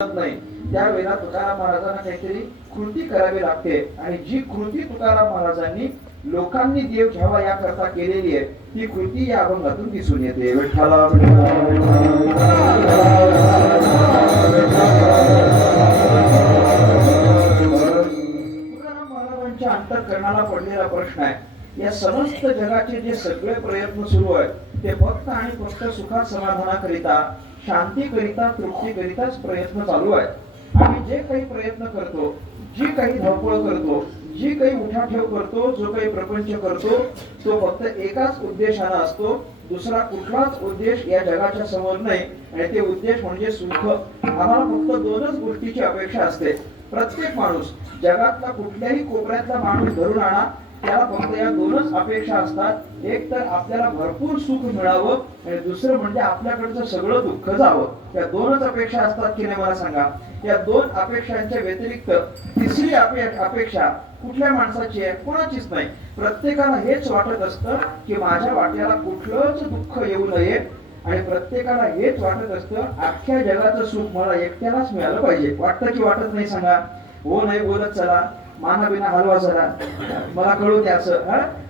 नाही. त्यावेळेला तुकाराम महाराजांना काहीतरी कृती करावी लागते. आणि जी कृती तुकाराम महाराजांनी लोकांनी देव घ्यावा याकरता केलेली आहे ती कृती या अभंगातून दिसून येते. विठ्ठला. तुकाराम महाराजांच्या अंतकरणाला पडलेला प्रश्न आहे. या समस्त जगाचे जे सगळे प्रयत्न सुरू आहेत ते फक्त आणि फक्त सुखा समाधानाकरिता शांतीकरिता तृप्तीकरिताच प्रयत्न चालू आहेत. आम्ही जे काही प्रयत्न करतो जी काही धावपळ करतो जी काही उठाठेव करतो जो काही प्रपंच करतो तो फक्त एकाच उद्देशानं असतो. दुसरा कुठलाच उद्देश या जगाच्या समोर नाही. आणि ते उद्देश म्हणजे सुख. आम्हाला फक्त दोनच गोष्टीची अपेक्षा असते. प्रत्येक माणूस जगातला कुठल्याही कोपऱ्यातला माणूस धरून आणा त्याला फक्त या दोनच अपेक्षा असतात? एक तर आपल्याला भरपूर सुख मिळावं आणि दुसरं म्हणजे आपल्याकडचं सगळं दुःख जावं. या दोनच अपेक्षा असतात की नाही मला सांगा? या दोन अपेक्षांच्या व्यतिरिक्त तिसरी अपेक्षा कुठल्या माणसाची आहे? कोणाचीच नाही. प्रत्येकाला हेच वाटत असतं की माझ्या वाट्याला कुठलंच दुःख येऊ नये आणि प्रत्येकाला हेच वाटत असतं अख्ख्या जगाचं सुख मला एकट्यालाच मिळालं पाहिजे. वाटतं की वाटत नाही सांगा? हो नाही बोलत चला. माना बिना हलवा जरा. मला कळू द्या असं.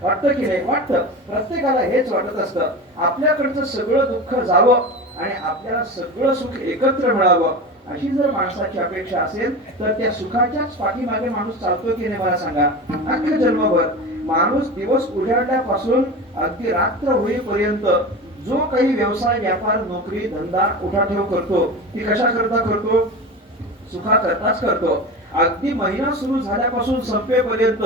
वाटतं की नाही? वाटतं. प्रत्येकाला हेच वाटत असतं. आपल्याकडचं सगळं दुःख जावं आणि आपल्याला सगळं सुख एकत्र मिळावं अशी जर माणसाची अपेक्षा असेल तर त्या सुखाच्याच पाठीमागे माणूस चालतो की नाही मला सांगा? अख्खं जन्मभर माणूस दिवस उजाडल्यापासून अगदी रात्र होईपर्यंत जो काही व्यवसाय व्यापार नोकरी धंदा उठाठेव करतो ती कशा करता? करतो सुखा करताच करतो. अगदी महिना सुरू झाल्यापासून संपेपर्यंत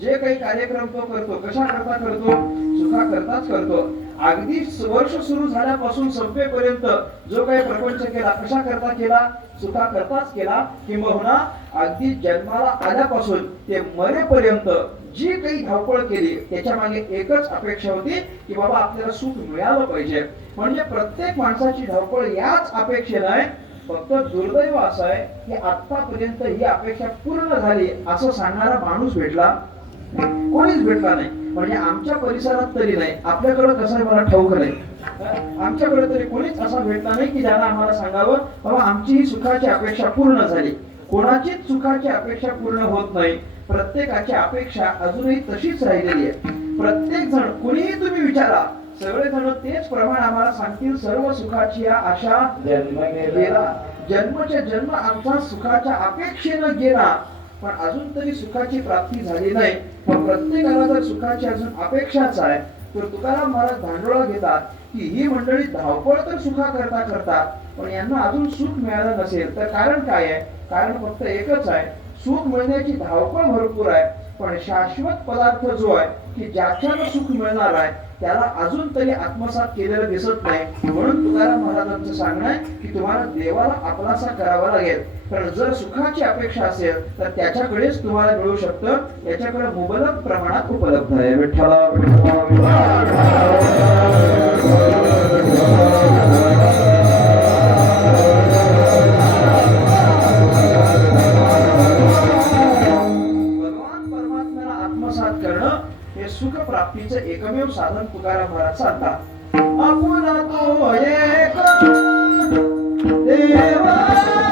जे काही कार्यक्रम तो करतो कशा करता करतो सुखा करताच करतो अगदी वर्ष सुरू झाल्यापासून संपेपर्यंत जो काही प्रपंच केला कशा करता केला सुखा करताच केला किंबहुना अगदी जन्माला आल्यापासून ते मरेपर्यंत जी काही धावपळ केली त्याच्यामागे एकच अपेक्षा होती की बाबा आपल्याला सुख मिळालं पाहिजे. म्हणजे प्रत्येक माणसाची धावपळ याच अपेक्षेनं आहे. फक्त दुर्दैव असं आहे की आतापर्यंत ही अपेक्षा पूर्ण झाली. असं सांगणारा माणूस भेटला कोणीच भेटला नाही. म्हणजे आमच्या परिसरात तरी नाही. आपल्याकडे कसं आहे मला ठाऊक नाही. आमच्याकडे तरी कोणीच असा भेटला नाही की ज्याला आम्हाला सांगावं बाबा आमची ही सुखाची अपेक्षा पूर्ण झाली. कोणाचीच सुखाची अपेक्षा पूर्ण होत नाही. प्रत्येकाची अपेक्षा अजूनही तशीच राहिलेली आहे. प्रत्येक जण कुणीही तुम्ही विचारा सगळे जण तेच प्रमाण आम्हाला सांगतील सर्व सुखाची आशा जन्म गेला. जन्मच्या जन्म आमचा सुखाच्या अपेक्षेनं गेला. पण अजून तरी सुखाची प्राप्ती झाली नाही. पण प्रत्येकाला जर सुखाची अजून अपेक्षाच आहे तर तुकाराम महाराज धांडोळा घेतात की ही मंडळी धावपळ तर सुखा करता करतात पण यांना अजून सुख मिळालं नसेल. तर कारण काय आहे? कारण फक्त एकच आहे. सुख मिळण्याची धावपळ भरपूर आहे. पण शाश्वत पदार्थ जो आहे की ज्याच्यानं सुख मिळणार आहे त्याला अजून तरी आत्मसात केलेलं दिसत नाही. म्हणून तुकाराम महाराजांचं सांगणं आहे की तुम्हाला देवाला आपलासा करावा लागेल. कारण जर सुखाची अपेक्षा असेल तर त्याच्याकडेच तुम्हाला मिळू शकतं. त्याच्याकडे मुबलक प्रमाणात उपलब्ध आहे. विठ्ठला विठ्ठला, भगवान परमात्म्याला आत्मसात करणं हे सुख प्राप्तीचे एकमेव साधन तुकाराम महाराज सांगतात. आपण तो एक. देवा.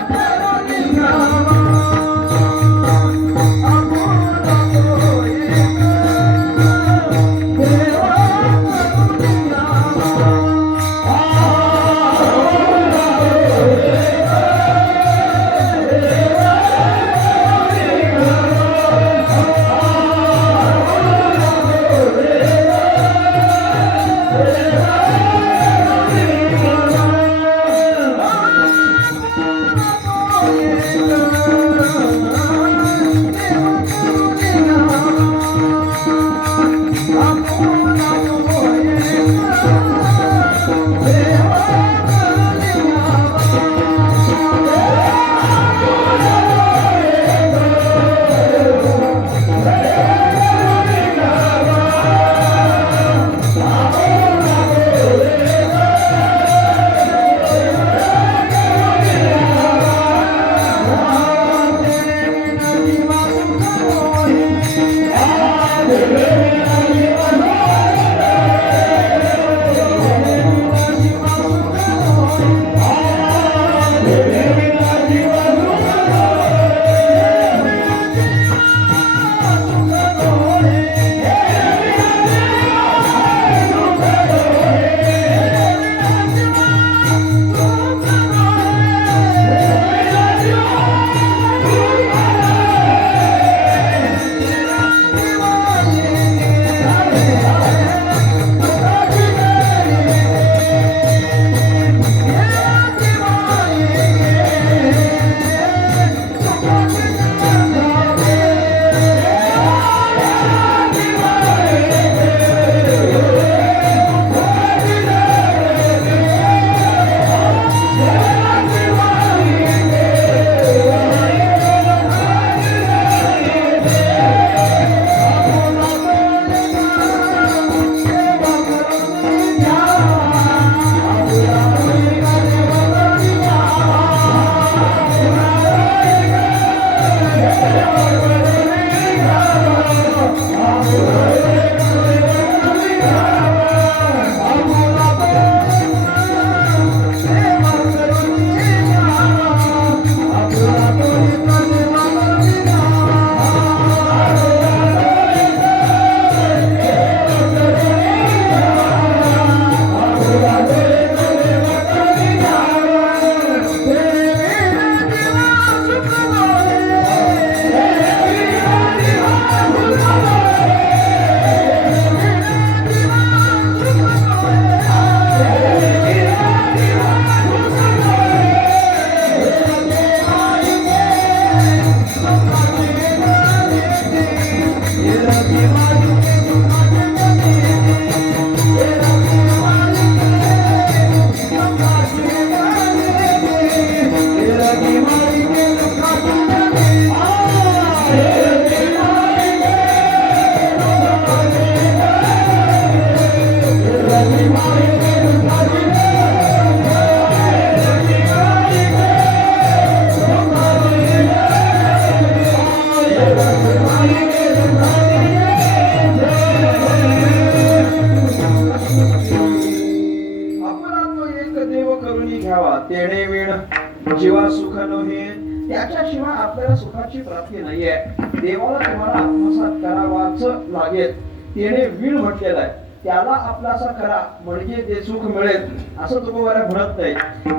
सुखाची प्राप्ती नाहीये. देवाला तुम्हाला आत्मसात करावाच लागेल. त्याने वीण म्हटलेला आहे त्याला आपलासा करा म्हणजे ते सुख मिळेल. असं तुकोबारा म्हणत नाही.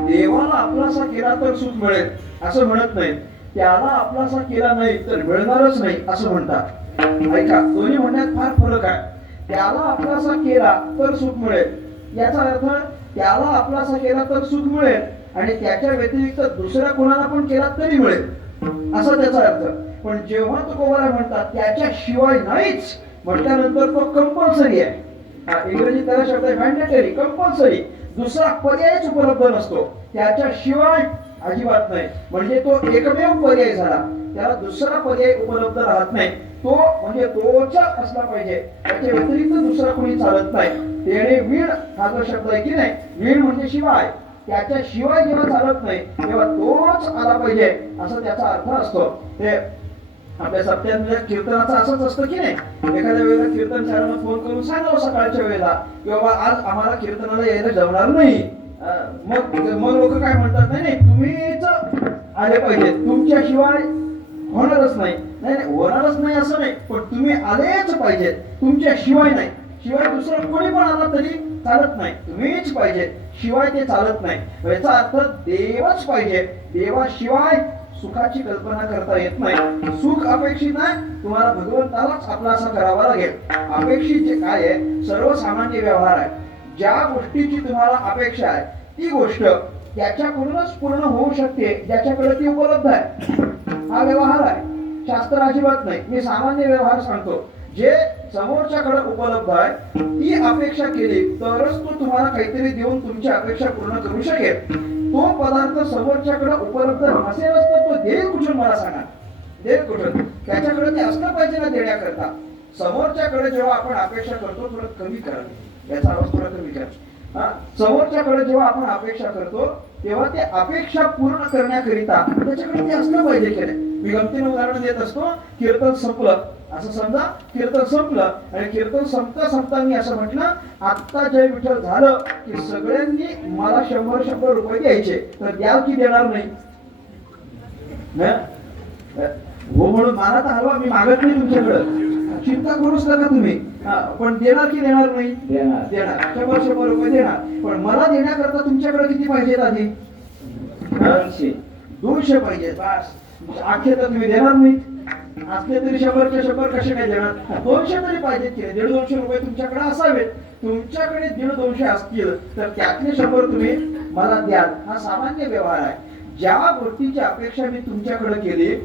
देवाला आपलासा केला तर सुख मिळेल असं म्हणत नाही. त्याला आपलासा केला नाही तर मिळणारच नाही असं म्हणतात. ऐका दोन्ही म्हणण्यात फार फरक आहे. त्याला आपलासा केला तर सुख मिळेल. याचा अर्थ त्याला आपलासा केला तर सुख मिळेल. आणि त्याच्या व्यतिरिक्त दुसऱ्या कोणाला पण केला तरी मिळेल. असा त्याचा अर्थ. पण जेव्हा तुकोबारा म्हणतात त्याच्याशिवाय नाहीच म्हटल्यानंतर तो कंपल्सरी आहे. हा, इंग्रजी त्याला शब्द आहे मॅन्डेटरी कंपल्सरी दुसरा पर्यायच उपलब्ध नसतो. त्याच्याशिवाय अजिबात नाही. म्हणजे तो एकमेव पर्याय झाला. त्याला दुसरा पर्याय उपलब्ध राहत नाही. तो म्हणजे तोच असला पाहिजे. त्याच्या व्यतिरिक्त दुसरा कोणी चालत नाही. तेणे वीण हा जो शब्द आहे की नाही वीण म्हणजे शिवाय. त्याच्या शिवाय जेव्हा चालत नाही. तेव्हा तोच आला पाहिजे असं त्याचा अर्थ असतो. ते आपल्या सप्त्यात कीर्तनाचं असंच असतं की नाही? एखाद्या वेळेला कीर्तन चालवणं फोन करून सांगावं सकाळच्या वेळेला की बाबा आज आम्हाला कीर्तनाला यायला जमणार नाही. मग मग लोक काय म्हणतात? नाही नाही तुम्हीच आले पाहिजे. तुमच्याशिवाय होणारच नाही. नाही नाही होणारच नाही असं नाही पण तुम्ही आलेच पाहिजे. तुमच्याशिवाय नाही. शिवाय दुसरं कोणी पण आला तरी चालत नाही. तुम्हीच पाहिजे. शिवाय ते चालत नाही. याचा अर्थ देवच पाहिजे. देवाशिवाय सुखाची कल्पना करता येत नाही. सुख अपेक्षित नाही. तुम्हाला भगवंतालाच आपला असा करावा लागेल. अपेक्षित जे काय आहे सर्वसामान्य व्यवहार आहे. ज्या गोष्टीची तुम्हाला अपेक्षा आहे ती गोष्ट त्याच्याकडूनच पूर्ण होऊ शकते. ज्याच्याकडे ती उपलब्ध आहे. हा व्यवहार आहे. शास्त्र अजिबात नाही. मी सामान्य व्यवहार सांगतो. जे समोरच्याकडे उपलब्ध आहे ती अपेक्षा केली तरच तो तुम्हाला काहीतरी देऊन तुमची अपेक्षा पूर्ण करू शकेल. तो पदार्थ समोरच्याकडे उपलब्ध नसेलच तर तो देईल कुठून मला सांगा देईल कुठून? त्याच्याकडे ते असलं पाहिजे ना देण्याकरता. समोरच्याकडे जेव्हा आपण अपेक्षा करतो थोडं कमी करा याचा आवाज थोडा कमी करा. समोरच्याकडे जेव्हा आपण अपेक्षा करतो तेव्हा ते अपेक्षा पूर्ण करण्याकरिता त्याच्याकडे ते असलं पाहिजे की मी गमतीनं उदाहरण देत असतो कीर्तन संपलं. असं समजा कीर्तन संपलं आणि कीर्तन संपता संपता मी असं म्हटलं आत्ता जय विठ्ठल झालं की सगळ्यांनी मला शंभर शंभर रुपये द्यायचे. तर द्याल की देणार नाही? हो? म्हणून मला तर हवा मी मागत नाही तुमच्याकडं. चिंता करूच नका तुम्ही. पण देणार की देणार नाही? देणार. शंभर शंभर रुपये देणार. पण मला देण्याकरता तुमच्याकडे किती पाहिजेत आधी? दोनशे. दोनशे पाहिजे बस. अखेर तर तुम्ही देणार नाही असले तरी शंभरचे शंभर कसे काय देणार? दोनशे तरी पाहिजेत की? दीड दोनशे रुपये तुमच्याकडे असावेत. तुमच्याकडे दीड दोनशे असतील तर त्यातले शंभर तुम्ही मला द्याल. हा सामान्य व्यवहार आहे. ज्या गोष्टीची अपेक्षा मी तुमच्याकडे केली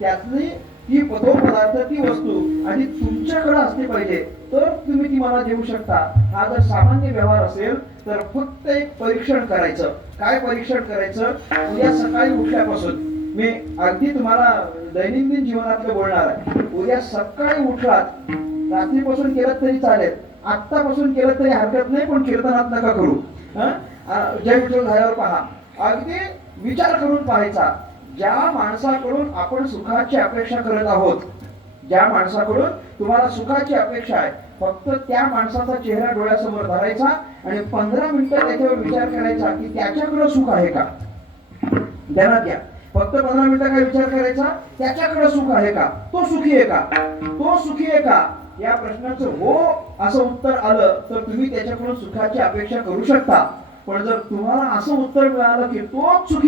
त्यातली ती तो पदार्थ ती वस्तू आणि तुमच्याकडे असली पाहिजे तर तुम्ही ती मला देऊ शकता. हा जर सामान्य व्यवहार असेल तर फक्त एक परीक्षण करायचं. काय परीक्षण करायचं? उद्या सकाळी उठल्यापासून. मी अगदी तुम्हाला दैनंदिन जीवनातलं बोलणार आहे. उद्या सकाळी उठलात रात्रीपासून केलं तरी चालेल. आत्तापासून केलं तरी हरकत नाही पण कीर्तनात नका करू. जय विठ्ठल झाल्यावर पहा. अगदी विचार करून पाहायचा. ज्या माणसाकडून आपण सुखाची अपेक्षा करत आहोत ज्या माणसाकडून तुम्हाला सुखाची अपेक्षा आहे फक्त त्या माणसाचा चेहरा डोळ्यासमोर धरायचा आणि पंधरा मिनिटं त्याच्यावर विचार करायचा की त्याच्याकडे सुख आहे का? ध्यानात घ्या. फक्त पंधरा मिनिटं काय विचार करायचा? त्याच्याकडे सुख आहे का? तो सुखी आहे का? तो सुखी आहे का? या प्रश्नाचं हो असं उत्तर आलं तर तुम्ही त्याच्याकडून सुखाची अपेक्षा करू शकता. पण जर तुम्हाला असं उत्तर मिळालं की तोच सुखी